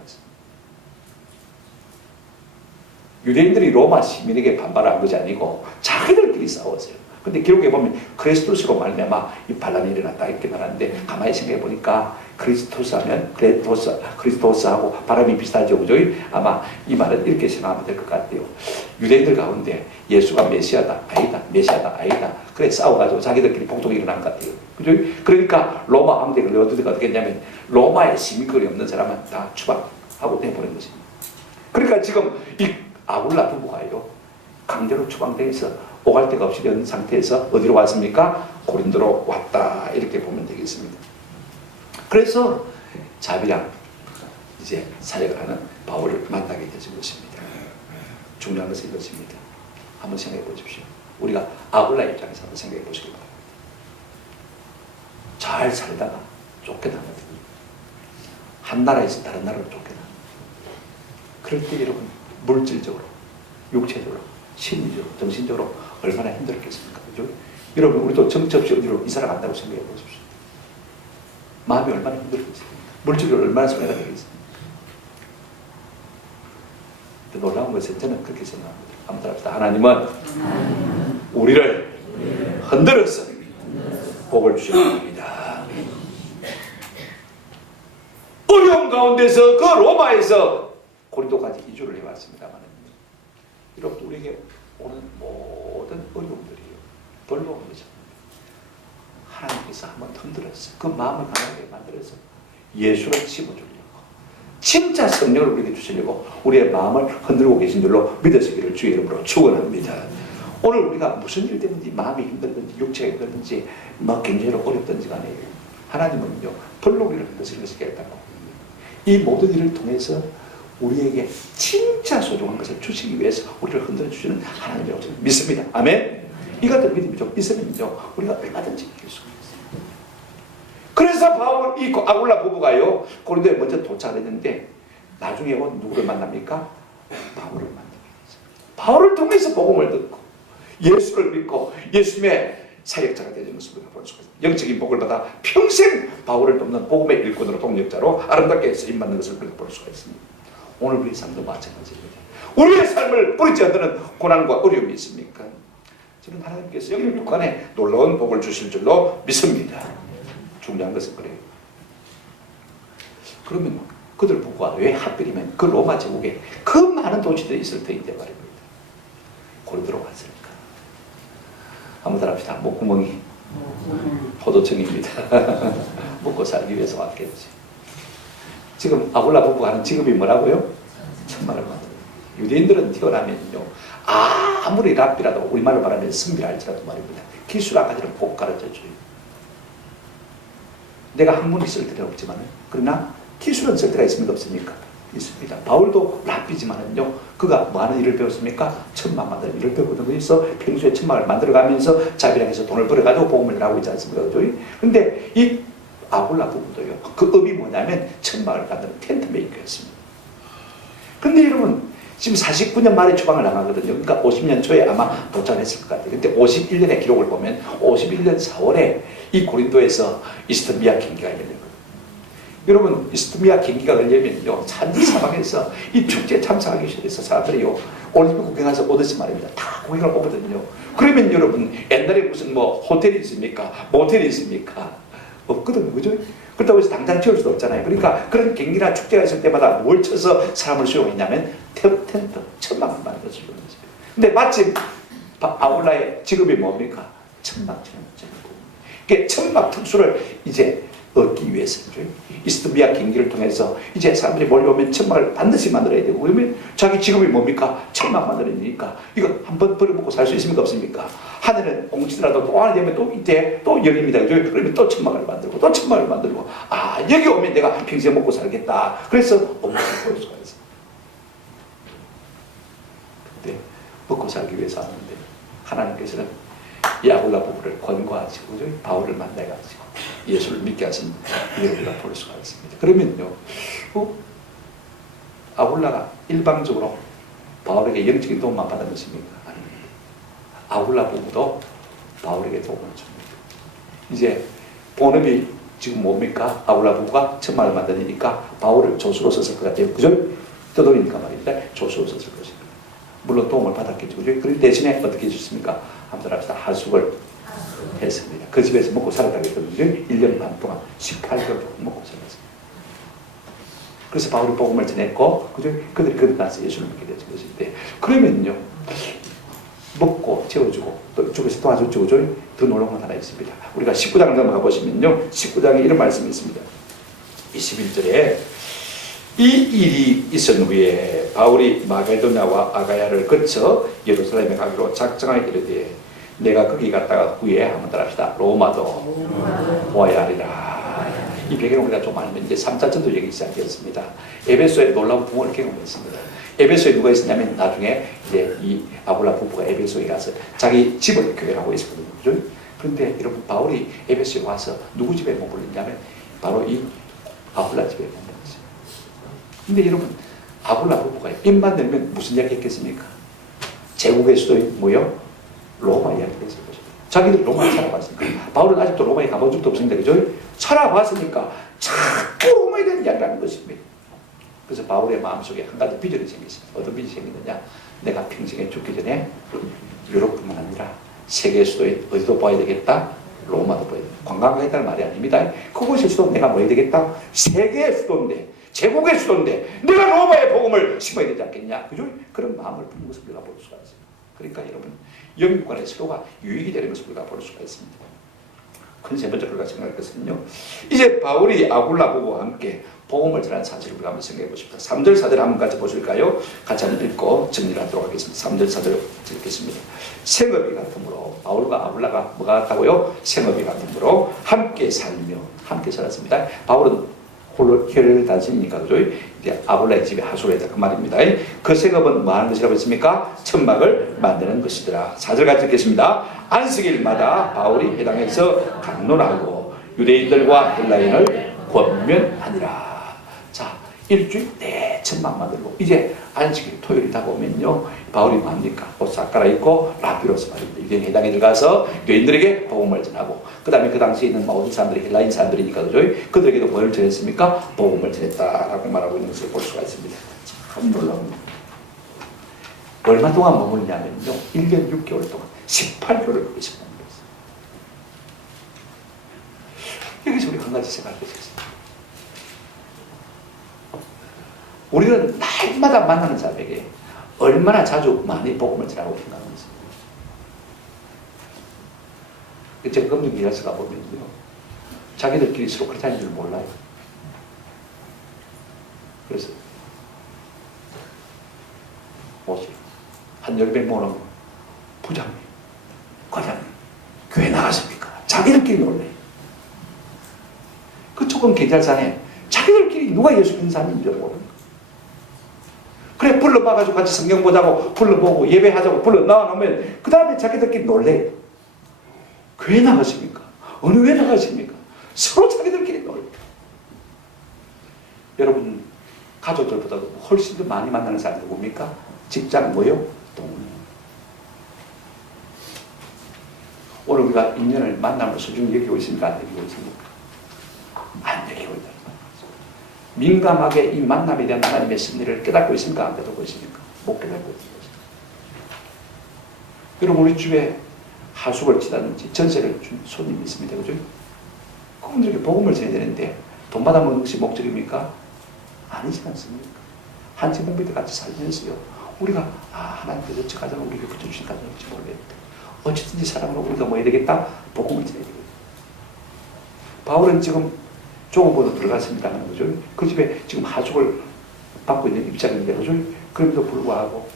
유대인들이 로마 시민에게 반발한 것이 아니고 자기들끼리 싸웠어요. 근데 기록에 보면 크리스토스로 말미암아 이 반란이 일어났다 이렇게 말하는데 가만히 생각해 보니까 크리스토스하면 크리스토스하고 발음이 비슷하죠, 그죠? 아마 이 말은 이렇게 생각하면 될 것 같아요. 유대인들 가운데 예수가 메시아다, 아니다, 메시아다, 아니다. 그래 싸워가지고 자기들끼리 폭동이 일어난 것 같아요, 그죠? 그러니까 로마 황제가 어떻게 했냐면 로마에 시민권이 없는 사람은 다 추방하고 내보낸 것입니다. 그러니까 지금 이 아굴라 부부가요 강제로 추방돼서 오갈 데가 없이 된 상태에서 어디로 왔습니까? 고린도로 왔다 이렇게 보면 되겠습니다. 그래서 자비랑 이제 사역을 하는 바울을 만나게 되는 것입니다. 중요한 것은 이것입니다. 한번 생각해 보십시오. 우리가 아굴라 입장에서 한번 생각해 보시기 바랍니다. 잘 살다가 쫓겨나거든요. 한 나라에서 다른 나라로 쫓겨나. 그럴 때 여러분 물질적으로, 육체적으로, 심리적으로, 정신적으로 얼마나 힘들었겠습니까? 그죠? 여러분 우리도 정처 없이 어디로 이사를 간다고 생각해 보십시오. 마음이 얼마나 힘들겠습니까? 물질적으로 얼마나 손해가 되겠습니까? 놀라운 것은 저는 그렇게 생각합니다. 한번 따라합시다. 하나님은 우리를 흔들어서 복을 주시는 겁니다. 어려운 가운데서 그 로마에서 고린도까지 이주를 해왔습니다만 여러분 우리에게 오는 모든 어려움들이요 벌러온 거죠. 하나님께서 한번 흔들어서 그 마음을 강하게 만들어서 예수를 심어주려고 진짜 성령을 우리에게 주시려고 우리의 마음을 흔들고 계신 줄로 믿으시기를 주의 이름으로 축원합니다. 오늘 우리가 무슨 일 때문에 마음이 힘들든지 육체가 힘들든지 뭐 굉장히 어렵든지 간에 하나님은요 벌로 우리를 흔드시겠다고 이 모든 일을 통해서 우리에게 진짜 소중한 것을 주시기 위해서 우리를 흔들어 주시는 하나님이라고 저는 믿습니다. 아멘. 이 같은 믿음이 좀 있으면요 우리가 얼마든지 이길 수가 있어요. 그래서 바울 이 아굴라 부부가요 고린도에 먼저 도착했는데 나중에 온 누구를 만납니까? 바울을 만납니다. 바울을 통해서 복음을 듣고 예수를 믿고 예수님의 사역자가 되는 것을 우리가 볼 수가 있습니다. 영적인 복을 받아 평생 바울을 돕는 복음의 일꾼으로 동력자로 아름답게 쓰임받는 것을 우리가 볼 수가 있습니다. 오늘 우리의 삶도 마찬가지입니다. 우리의 삶을 뿌리지 않는 고난과 어려움이 있습니까? 저는 하나님께서 영육 독간에 놀라운 복을 주실 줄로 믿습니다. 중요한 것은 그래요. 그러면 그들 부부가 왜 하필이면 그 로마 제국에 그 많은 도시들이 있을 터인데 말입니다. 고린도로 갔으니까. 한번 따라합시다. 목구멍이 포도청입니다. 먹고 살기 위해서 왔겠지. 지금 아굴라 부부가 하는 직업이 뭐라고요? 천만을 만들어요. 유대인들은 태어나면요, 아무리 랍비라도 우리말로 말하면 선비할지라도 말입니다. 기술학까지는 복 가르쳐줘요. 내가 학문이 쓸 데는 없지만, 그러나 기술은 쓸 데가 있습니까? 없습니까? 있습니다. 바울도 랍비지만은요, 그가 뭐 하는 일을 배웠습니까? 천막 만드는 일을 배우거든요. 그래서 평소에 천막을 만들어가면서 자비랑 해서 돈을 벌어가지고 복음을 하고 있지 않습니까? 그런데 이 아굴라 부부도요, 그 업이 뭐냐면 천막을 만드는 텐트 메이커였습니다. 근데 여러분, 지금 49년 말에 추방을 나가거든요. 그러니까 50년 초에 아마 도착했을 것 같아요. 근데 51년의 기록을 보면 51년 4월에 이 고린도에서 이스토미아 경기가 열렸거든요. 여러분, 이스토미아 경기가 열리면요, 산지 사방에서 이 축제에 참석하기 싫어서 사람들이요, 올림픽 구경해서 오듯이 말입니다. 다 구경을 오거든요. 그러면 여러분, 옛날에 무슨 뭐 호텔이 있습니까? 모텔이 있습니까? 없거든요. 그죠? 그렇다고 해서 당장 치울 수도 없잖아요. 그러니까 그런 경기나 축제가 있을 때마다 뭘 쳐서 사람을 수용했냐면 텐트, 천막을 만들어주는 거죠. 근데 마침 아울라의 직업이 뭡니까? 천막 치는 거죠. 그러니까 천막 특수를 이제 얻기 위해서죠. 이스토미아 경기를 통해서 이제 사람들이 몰려오면 천막을 반드시 만들어야 되고, 그러면 자기 직업이 뭡니까? 천막 만들어야되니까 이거 한번 버려먹고 살 수 있습니까? 없습니까? 하늘은 옹치더라도 또 하나 되면 또 이때 또 열립니다. 그러면 또 천막을 만들고 또 천막을 만들고, 아, 여기 오면 내가 평생 먹고 살겠다. 그래서 옹치를 볼 수가 있어요. 근데 먹고 살기 위해서 하는데 하나님께서는 이 아굴라 부부를 권고하시고 바울을 만나가지고 예수를 믿게 하신 일을 우리가 볼 수가 있습니다. 그러면요, 아굴라가 일방적으로 바울에게 영적인 도움만 받은 것입니까? 아닙니다. 아굴라 부부도 바울에게 도움을 줍니다. 이제 본업이 지금 뭡니까? 아굴라 부부가 천막을 만드니까 바울을 조수로 썼을 것 같아요. 그죠? 떠돌이니까 말입니다. 조수로 썼을 것입니다. 물론 도움을 받았겠죠. 그런 대신에 어떻게 해줬습니까? 한번 합시다. 하숙을 했습니다. 그 집에서 먹고 살았다고 했거든요. 1년 반 동안 18개월 먹고 살았습니다. 그래서 바울이 복음을 전했고, 그들이 거듭나서 예수를 믿게 되는 것인데, 그러면요, 먹고 채워주고 또 죽어서 도와주고 더 놀라운 건 하나 있습니다. 우리가 19장을 넘어가 보시면요, 19장에 이런 말씀이 있습니다. 21절에 이 일이 있은 후에 바울이 마게도냐와 아가야를 거쳐 예루살렘에 가기로 작정하여 이르되 내가 거기 갔다가 후에 한번 따라합시다. 로마도 보아야 하리라. 이 배경을 우리가 좀 알면 이제 3차 전도여행이 시작되었습니다. 에베소에 놀라운 부흥을 경험했습니다. 에베소에 누가 있었냐면 나중에 이제 이 아굴라 부부가 에베소에 가서 자기 집을 교회하고 있었거든요. 그죠? 그런데 여러분, 바울이 에베소에 와서 누구 집에 머물렀냐면 바로 이 아굴라 집에 머물렀어요. 근데 여러분, 아굴라 부부가 입만 열면 무슨 이야기 했겠습니까? 제국의 수도인 뭐요? 로마 이야기가 있을 것입니다. 자기들 로마에 살아봤으니까. 바울은 아직도 로마에 가본 적도 없습니다. 그죠? 살아봤으니까 자꾸 로마에 대한 이야기를 하는 것입니다. 그래서 바울의 마음속에 한 가지 비전이 생겼습니다. 어떤 비전이 생겼느냐? 내가 평생에 죽기 전에 유럽뿐만 아니라 세계 수도에 어디도 봐야 되겠다? 로마도 봐야 되겠다. 관광가겠다는 말이 아닙니다. 그곳의 수도 내가 뭐 해야 되겠다? 세계의 수도인데, 제국의 수도인데 내가 로마의 복음을 심어야 되지 않겠냐? 그죠? 그런 마음을 품은 것을 우리가 볼 수가 있습니다. 그러니까 여러분, 영육 간의 서로가 유익이 되는 것을 우리가 볼 수가 있습니다. 큰 세 번째 우리가 생각할 것은요, 이제 바울이 아굴라 부부와 함께 복음을 전한 사실을 우리가 한번 생각해 보십시다. 3절 4절 한번 같이 보실까요? 같이 한번 읽고 정리를 하도록 하겠습니다. 3절 4절 읽겠습니다. 생업이 같으므로, 바울과 아굴라가 뭐가 같다고요? 생업이 같으므로 함께 살며, 함께 살았습니다. 바울은 홀로 혈을 다니니까, 그죠? 이제 아굴라의 집에 하숙을 했다 그 말입니다. 그 생업은 뭐 하는 것이라고 했습니까? 천막을 만드는 것이더라. 4절 같이 읽겠습니다. 안식일마다 바울이 회당에서 강론하고 유대인들과 헬라인을 권면하니라. 자, 일주일 내 천막 만들고, 이제 안식일 토요일이 다가오면요, 바울이 뭡니까? 옷 싹 갈아입고 랍비로서 말입니다. 유대인 회당에 들어가서 유대인들에게 복음을 전하고, 그 다음에 그 당시에 있는 모든 사람들이 헬라인 사람들이니까, 그죠? 그들에게도 뭘 전했습니까? 복음을 전했다라고 말하고 있는 것을 볼 수가 있습니다. 참 놀라운 얼마 동안 머물냐면요. 1년 6개월 동안 18개월을 거기서 머물렀어요. 여기서 우리 한 가지 생각할 것이 있습니다. 우리는 날마다 만나는 사람에게 얼마나 자주 많이 복음을 전하고 생각하는 것입니다. 제가 금융 일하서 가보면요. 자기들끼리 서로 그렇게 하는 줄 몰라요. 그래서 뭐지? 한 10명 모는 부장님, 과장님, 교회 나가십니까? 자기들끼리 놀래요. 그 조금 계절산에 자기들끼리 누가 예수 믿는 사람인지 모르는 거예요. 그래 불러봐가지고 같이 성경 보자고 불러보고 예배하자고 불러 나와놓으면 그 다음에 자기들끼리 놀래요. 교회 나가십니까? 어느 왜 나가십니까? 서로 자기들끼리 놀래요. 여러분 가족들보다도 훨씬 더 많이 만나는 사람이 누굽니까? 직장 모여 동료. 오늘 우리가 인연을 만남을 소중히 여기고 있습니까? 안 여기고 있습니까? 안 여기고 있다. 민감하게 이 만남에 대한 하나님의 심리를 깨닫고 있습니까? 안 깨닫고 있습니까? 못 깨닫고 있습니다. 여러분 우리 집에 하숙을 치다든지 전세를 준 손님이 있습니다. 그죠? 그분들에게 복음을 전해야 되는데 돈 받아먹는 것이 목적입니까? 아니지 않습니까? 한 지붕 밑에 같이 살면서요. 우리가 하나님께서 어찌 가정을 우리에게 붙여주신 가정일지 모르겠다. 어쨌든지 사랑으로 우리가 뭐 해야 되겠다? 복음을 전해야 되겠다. 바울은 지금 조고보도 들어갔습니다만 그죠? 그 집에 지금 하숙을 받고 있는 입장인데 그죠? 그럼에도 불구하고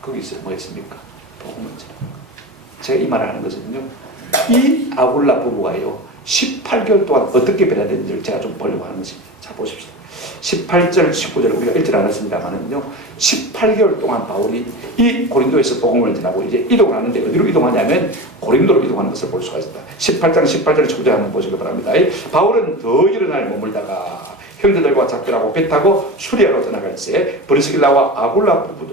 거기서 뭐 했습니까? 복음을 전합니다. 제가 이 말을 하는 것은요. 이 아굴라 부부가요. 18개월 동안 어떻게 변화됐는지를 제가 좀 보려고 하는 것입니다. 자 보십시오. 18절, 19절 우리가 읽지 않았습니다만은요. 18개월 동안 바울이 이 고린도에서 복음을 전하고 이제 이동을 하는데 어디로 이동하냐면 고린도로 이동하는 것을 볼 수가 있습니다. 18장, 18절, 19절 한번 보시기 바랍니다. 바울은 더 이른 날 머물다가 형제들과 작별하고 배 타고 수리아로 떠나갈새 브리스길라와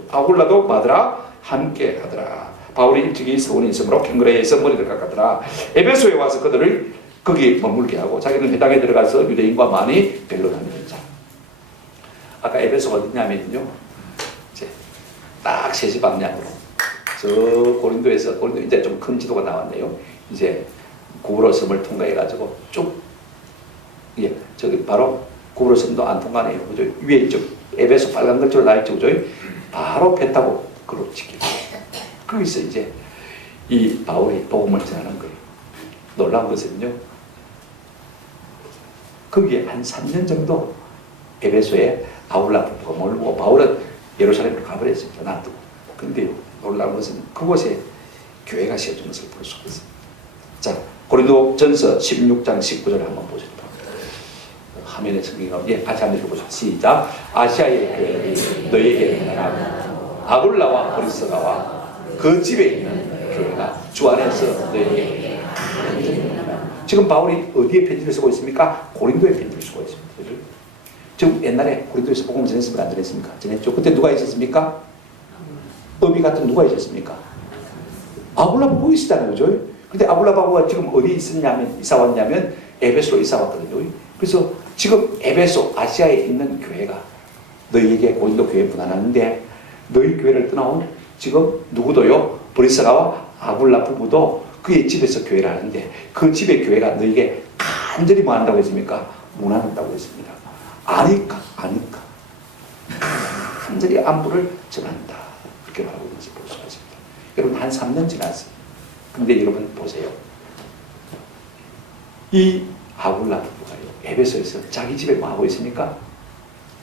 아굴라도 마드라 함께 하더라. 바울이 일찍이 서원에 있으므로 캥거레에서 머리를 깎았더라. 에베소에 와서 그들을 거기 머물게 하고 자기는 회당에 들어가서 유대인과 많이 변론하는 자. 아까 에베소가 어디냐면요. 이제 딱 3시 방향으로 저 고린도 이제 좀 큰 지도가 나왔네요. 이제 구브로 섬을 통과해가지고 쭉 저기 바로 구브로 섬도 안 통과네요. 그죠? 위에 이쪽 에베소 빨간 글자로 나있죠. 그죠? 바로 배 타고 그로 지키고 거기서 이제 이 바울이 복음을 전하는 거예요. 놀라운 것은요. 거기에 한 3년 정도 에베소에 아굴라 부부가 머물고 바울은 예루살렘으로 가버렸습니다. 놔두고. 근데 놀라운 것은 그곳에 교회가 세워진 것을 볼 수가 있습니다. 자, 고린도 전서 16장 19절을 한번 보시죠. 화면에 성경이 같이 한번 읽어보시죠. 시작. 아시아의 교회들이 너에게 나가고 아굴라와 브리스가와 그 집에 있는 교회가 주 안에서 너에게 지금 바울이 어디에 편지를 쓰고 있습니까? 고린도에 편지를 쓰고 있습니다. 지금 옛날에 고린도에서 복음 전했습니까? 안 전했습니까? 전했죠. 그때 누가 있었습니까? 어비 같은 누가 있었습니까? 아굴라 부부가 있었잖아요. 그죠? 근데 아굴라 부부가 지금 어디 있었냐면 이사 왔냐면 에베소로 이사 왔거든요. 그래서 지금 에베소 아시아에 있는 교회가 너희에게 고린도 교회 분한하는데 너희 교회를 떠나온 지금 누구도요? 브리스가와 아굴라 부부도 그의 집에서 교회를 하는데 그 집의 교회가 너희에게 간절히 뭐 한다고 했습니까? 문안한다고 했습니다. 아니까 간절히 안부를 전한다. 그렇게 말하고 있는 것을 볼 수가 있습니다. 여러분 한 3년 지났어요. 근데 여러분 보세요. 이 아굴라 부부가요. 에베소에서 자기 집에 뭐 하고 있습니까?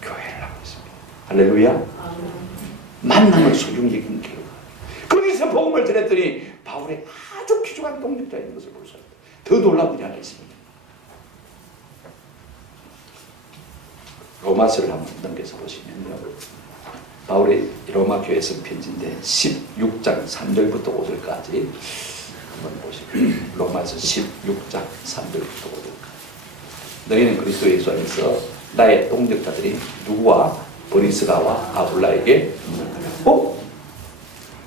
교회를 하고 있습니다. 할렐루야. 만남을 소중히 여기는 교회가. 거기서 복음을 전했더니 바울의 아주 귀중한 동력자인 것을 볼 수 있습니다. 더 놀라운 일이 하나 있습니다. 로마서를 한번 넘겨서 보시면요. 바울의 로마 교회 성 편지인데 16장 3절부터 5절까지 한번 보시면 로마서 16장 3절부터 5절까지 너희는 그리스도 예수 안에서 나의 동력자들이 누구와 브리스가와 아굴라에게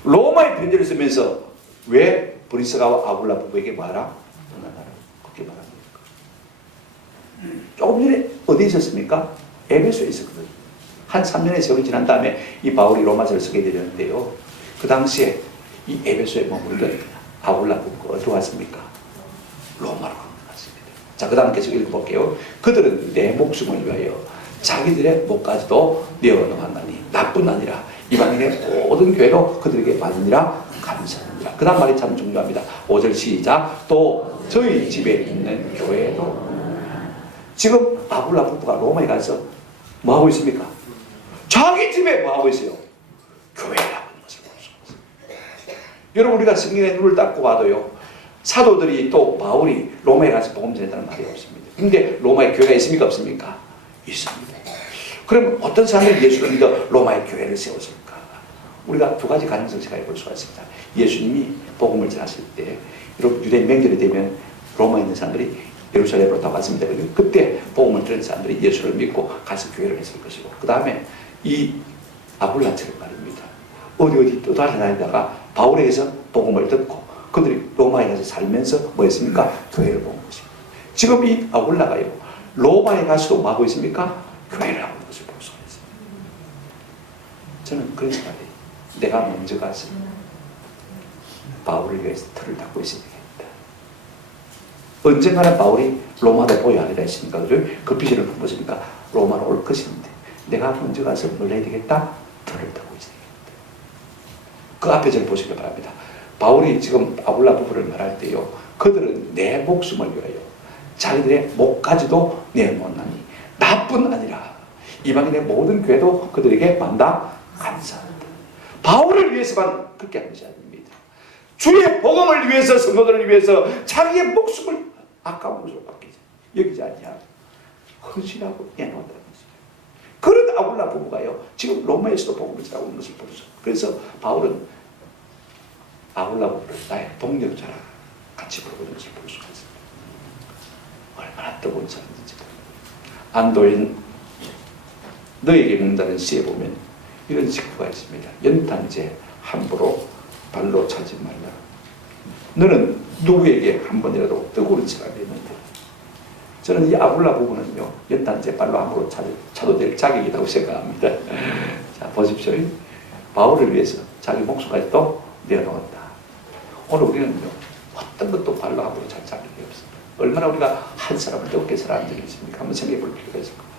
로마의 편지를 쓰면서 왜 브리스가와 아굴라 부부에게 말하라? 그렇게 말합니다. 조금 전에 어디 있었습니까? 에베소에 있었거든요. 한 3년의 세월이 지난 다음에 이 바울이 로마서를 쓰게 되는데요. 그 당시에 이 에베소에 머물던 아굴라 부부가 어디로 왔습니까? 로마로 갔습니다. 자, 그 다음 계속 읽어볼게요. 그들은 내 목숨을 위하여 자기들의 목까지도 내어놓았나니 나뿐 아니라 이방인의 모든 교회로 그들에게 받으니라 감사합니다. 그 다음 말이 참 중요합니다. 5절 시작. 또 저희 집에 있는 교회도. 지금 아굴라 부부가 로마에 가서 뭐하고 있습니까? 자기 집에 뭐하고 있어요? 교회를 하고 있는 것을 볼 수 있습니다. 여러분, 우리가 성경에 눈을 닦고 봐도요, 사도들이 또 바울이 로마에 가서 복음 전했다는 말이 없습니다. 근데 로마에 교회가 있습니까? 없습니까? 있습니다. 그럼 어떤 사람들이 예수를 믿어 로마의 교회를 세웠을까? 우리가 두 가지 가능성 생각해 볼 수가 있습니다. 예수님이 복음을 전하실 때, 유대 명절이 되면 로마에 있는 사람들이 예루살렘으로 다 왔습니다. 그때 복음을 들은 사람들이 예수를 믿고 가서 교회를 했을 것이고, 그 다음에 이 아굴라처럼 말입니다. 어디 또 다른 나라에다가 바울에게서 복음을 듣고 그들이 로마에 가서 살면서 뭐 했습니까? 교회를 본 것입니다. 지금 이 아굴라가요, 로마에 가서도 뭐 하고 있습니까? 교회를 하고 있는 것을 볼 수가 있습니다. 저는 그래서 말이에요. 내가 먼저 가서 바울을 위해서 틀을 닦고 있어야 되겠다. 언젠가는 바울이 로마로 보여야 하리라 했으니까, 그 비전을 품었으니까 로마로 올 것인데, 내가 먼저 가서 뭘 해야 되겠다? 틀을 닦고 있어야 되겠다. 그 앞에 저를 보시기 바랍니다. 바울이 지금 아굴라 부부를 말할 때요, 그들은 내 목숨을 위하여 자기들의 목까지도 내놓았나니 나뿐 아니라 이방인의 모든 교회도 그들에게 만다 감사합니다. 바울을 위해서만 그렇게 하는 것이 아닙니다. 주의 복음을 위해서, 성도들을 위해서 자기의 목숨을 아까운 것으로 여기지 않냐, 헌신하고 내놓았다는 것입니다. 그런 아굴라 부부가요, 지금 로마에서도 복음을 전하고 있는 것을 보죠. 그래서 바울은 아굴라 부부를 나의 동력자라 같이 부르고 있는 것을 볼 수가 있습니다. 얼마나 뜨거운 사람인지. 안도인 너에게 묻는다는 시에 보면 이런 직구가 있습니다. 연탄재 함부로 발로 차지 말라. 너는 누구에게 한 번이라도 뜨거운 사람이 있는데, 저는 이 아굴라 부부는요, 연탄재 발로 함부로 차도 될 자격이 있다고 생각합니다. 자, 보십시오. 바울을 위해서 자기 목숨까지 또 내어놓았다. 오늘 우리는요, 어떤 것도 발로 함부로 찰 자격이 없습니다. 얼마나 우리가 한 사람을 뜨겁게 사랑하는 적이 있습니까? 한번 생각해 볼 필요가 있을 겁니다.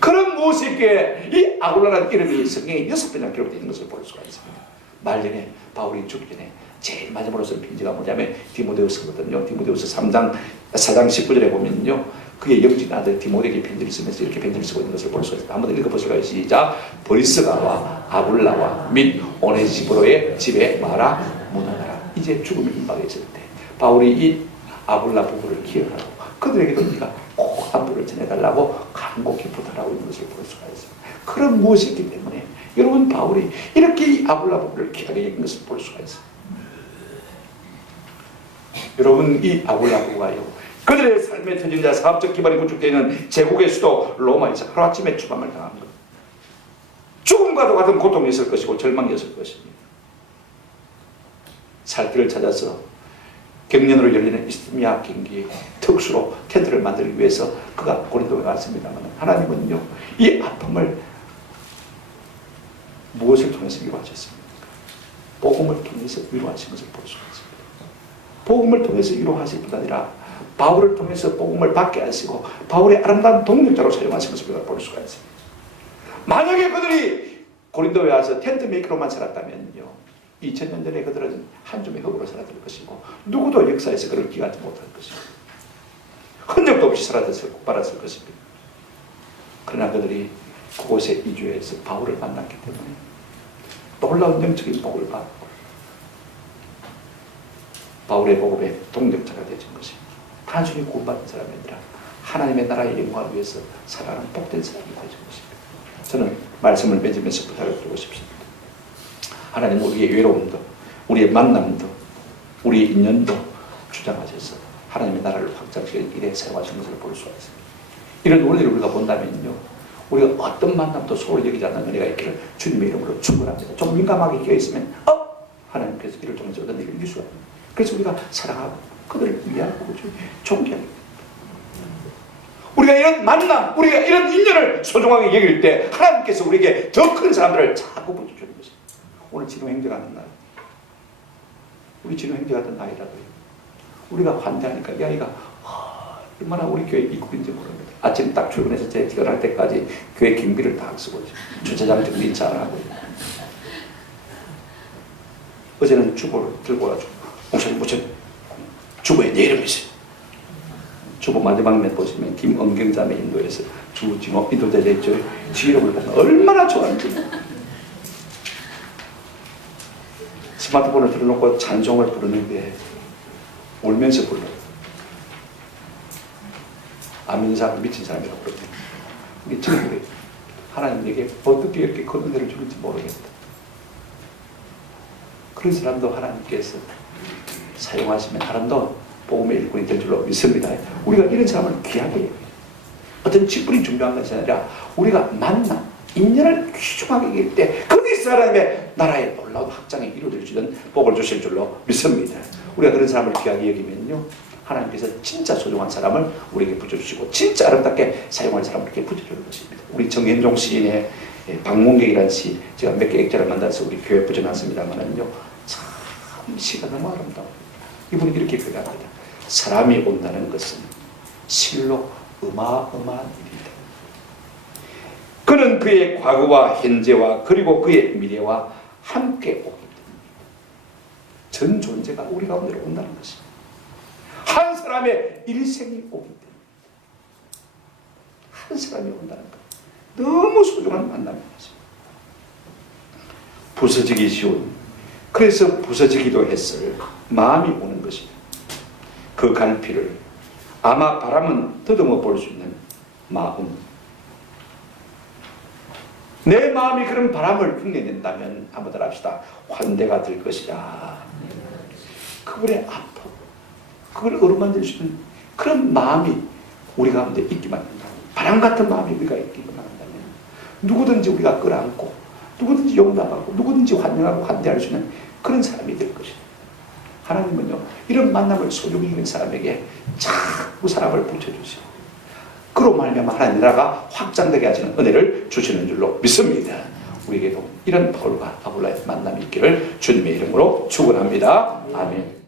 그런 모습에 이 아굴라라는 이름이 성경에 6번이나 기록되어 있는 것을 볼 수가 있습니다. 말년에 바울이 죽기 전에 제일 마지막으로 쓴 편지가 뭐냐면 디모데후서거든요. 디모데후서 4장 19절에 보면요, 그의 영진 아들 디모데에게 편지를 쓰면서 이렇게 편지를 쓰고 있는 것을 볼 수가 있습니다. 한번 읽어보실까요? 시작. 브리스가와 아굴라와 및 오네시포로의 집에 마라 문안하라. 이제 죽음이 임박해 있을 때 바울이 이 아굴라 부부를 기억하고 그들에게도 네가 꼭 안부를 전해달라고 간곡히 부탁하고 있는 것을 볼 수가 있습니다. 그런 무엇이 있기 때문에 여러분, 바울이 이렇게 이 아굴라 부부를 귀하게 여긴 것을 볼 수가 있습니다. 여러분, 이 아굴라 부부가요, 그들의 삶의 터전자, 사업적 기반이 구축되어 있는 제국의 수도 로마에서 하루아침에 추방을 당한 것, 죽음과도 같은 고통이 있을 것이고 절망이 있을 것입니다. 살 길을 찾아서 경년으로 열리는 이스미아 경기에 특수로 텐트를 만들기 위해서 그가 고린도에 갔습니다만, 하나님은요, 이 아픔을 무엇을 통해서 위로하셨습니까? 복음을 통해서 위로하신 것을 볼 수가 있습니다. 복음을 통해서 위로하실 뿐 아니라 바울을 통해서 복음을 받게 하시고 바울의 아름다운 동력자로 사용하신 것을 우리가 볼 수가 있습니다. 만약에 그들이 고린도에 와서 텐트 메이커로만 살았다면요, 2000년 전에 그들은 한 줌의 흙으로 살았을 것이고 누구도 역사에서 그를 기하지 못할 것입니다. 흔적도 없이 사라졌을 것입니다. 그러나 그들이 그곳에 이주해서 바울을 만났기 때문에 놀라운 영적인 복을 받고 바울의 복음의 동력자가 되어진 것입니다. 단순히 구원받은 사람이 아니라 하나님의 나라의 영광을 위해서 살아가는 복된 사람이 되어진 것입니다. 저는 말씀을 맺으면서 부탁을 드리고 싶습니다. 하나님, 우리의 외로움도, 우리의 만남도, 우리의 인연도 주장하셔서 하나님의 나라를 확장시키는 일에 사용하신 것을 볼 수가 있습니다. 이런 원리를 우리가 본다면요, 우리가 어떤 만남도 소홀히 여기지 않는 은혜가 있기를 주님의 이름으로 축원합니다. 좀 민감하게 끼어있으면 하나님께서 이를 통해서 어떤 일을 이길 수가 있습니다. 그래서 우리가 사랑하고 그들을 위하고 존경합니다. 우리가 이런 만남, 우리가 이런 인연을 소중하게 여길 때 하나님께서 우리에게 더 큰 사람들을 자꾸 보여주는 것입니다. 오늘 진호 행정하는 날. 우리 진호 행정하던 나이라고요. 우리가 환대하니까 이 아이가 얼마나 우리 교회 이국인지 모릅니다. 아침 딱 출근해서 제 퇴근할 때까지 교회 경비를 다 쓰고 주차장 정리 잘하고. 어제는 주보를 들고 와가지고 목사님 주보에 내 이름이 있어요. 주보 마지막 면 보시면 김은경자매 인도에서 주진호 인도자 됐죠. 지 이름을 보면 얼마나 좋아하는지. 스마트폰을 들어놓고 찬송을 부르는데 울면서 불러요. 안 믿는 사람, 미친 사람이라고 그러거든요. 우리 친구들이 하나님에게 어떻게 이렇게 큰 은혜를 주는지 모르겠다. 그런 사람도 하나님께서 사용하시면 사람도 복음의 일꾼이 될 줄로 믿습니다. 우리가 이런 사람을 귀하게 여겨요. 어떤 직분이 중요한 것이 아니라 우리가 만나 인연을 귀중하게 여길 때 거기서 하나님의 나라의 놀라운 확장이 이루어질 수 있는 복을 주실 줄로 믿습니다. 우리가 그런 사람을 귀하게 여기면요, 하나님께서 진짜 소중한 사람을 우리에게 붙여주시고 진짜 아름답게 사용할 사람을 이렇게 붙여주는 것입니다. 우리 정현종 시인의 방문객이라는 시, 제가 몇 개 액자를 만들어서 우리 교회에 붙여놨습니다만은요, 참 시가 너무 아름다워요. 이분이 이렇게 표현합니다. 사람이 온다는 것은 실로 어마어마한 일이다. 그는 그의 과거와 현재와 그리고 그의 미래와 함께 오기 때문입니다. 전 존재가 우리 가운데로 온다는 것입니다. 한 사람의 일생이 오기 때문에 한 사람이 온다는 것, 너무 소중한 만남이었습니다. 부서지기 쉬운, 그래서 부서지기도 했을 마음이 오는 것입니다. 그 갈피를 아마 바람은 더듬어 볼 수 있는 마음. 내 마음이 그런 바람을 흉내낸다면 한번 더 합시다. 환대가 될 것이다. 그분의 아픔, 그걸 어루만질 수 있는 그런 마음이 우리 가운데 있기만 한다면, 바람 같은 마음이 우리가 있기만 한다면 누구든지 우리가 끌어안고 누구든지 용납하고 누구든지 환영하고 환대할 수 있는 그런 사람이 될 것이다. 하나님은요, 이런 만남을 소중히 여기는 사람에게 자꾸 사람을 붙여주시고 그로 말미암아 하나님 나라가 확장되게 하시는 은혜를 주시는 줄로 믿습니다. 우리에게도 이런 바울과 아볼라의 만남이 있기를 주님의 이름으로 축원합니다. 아멘.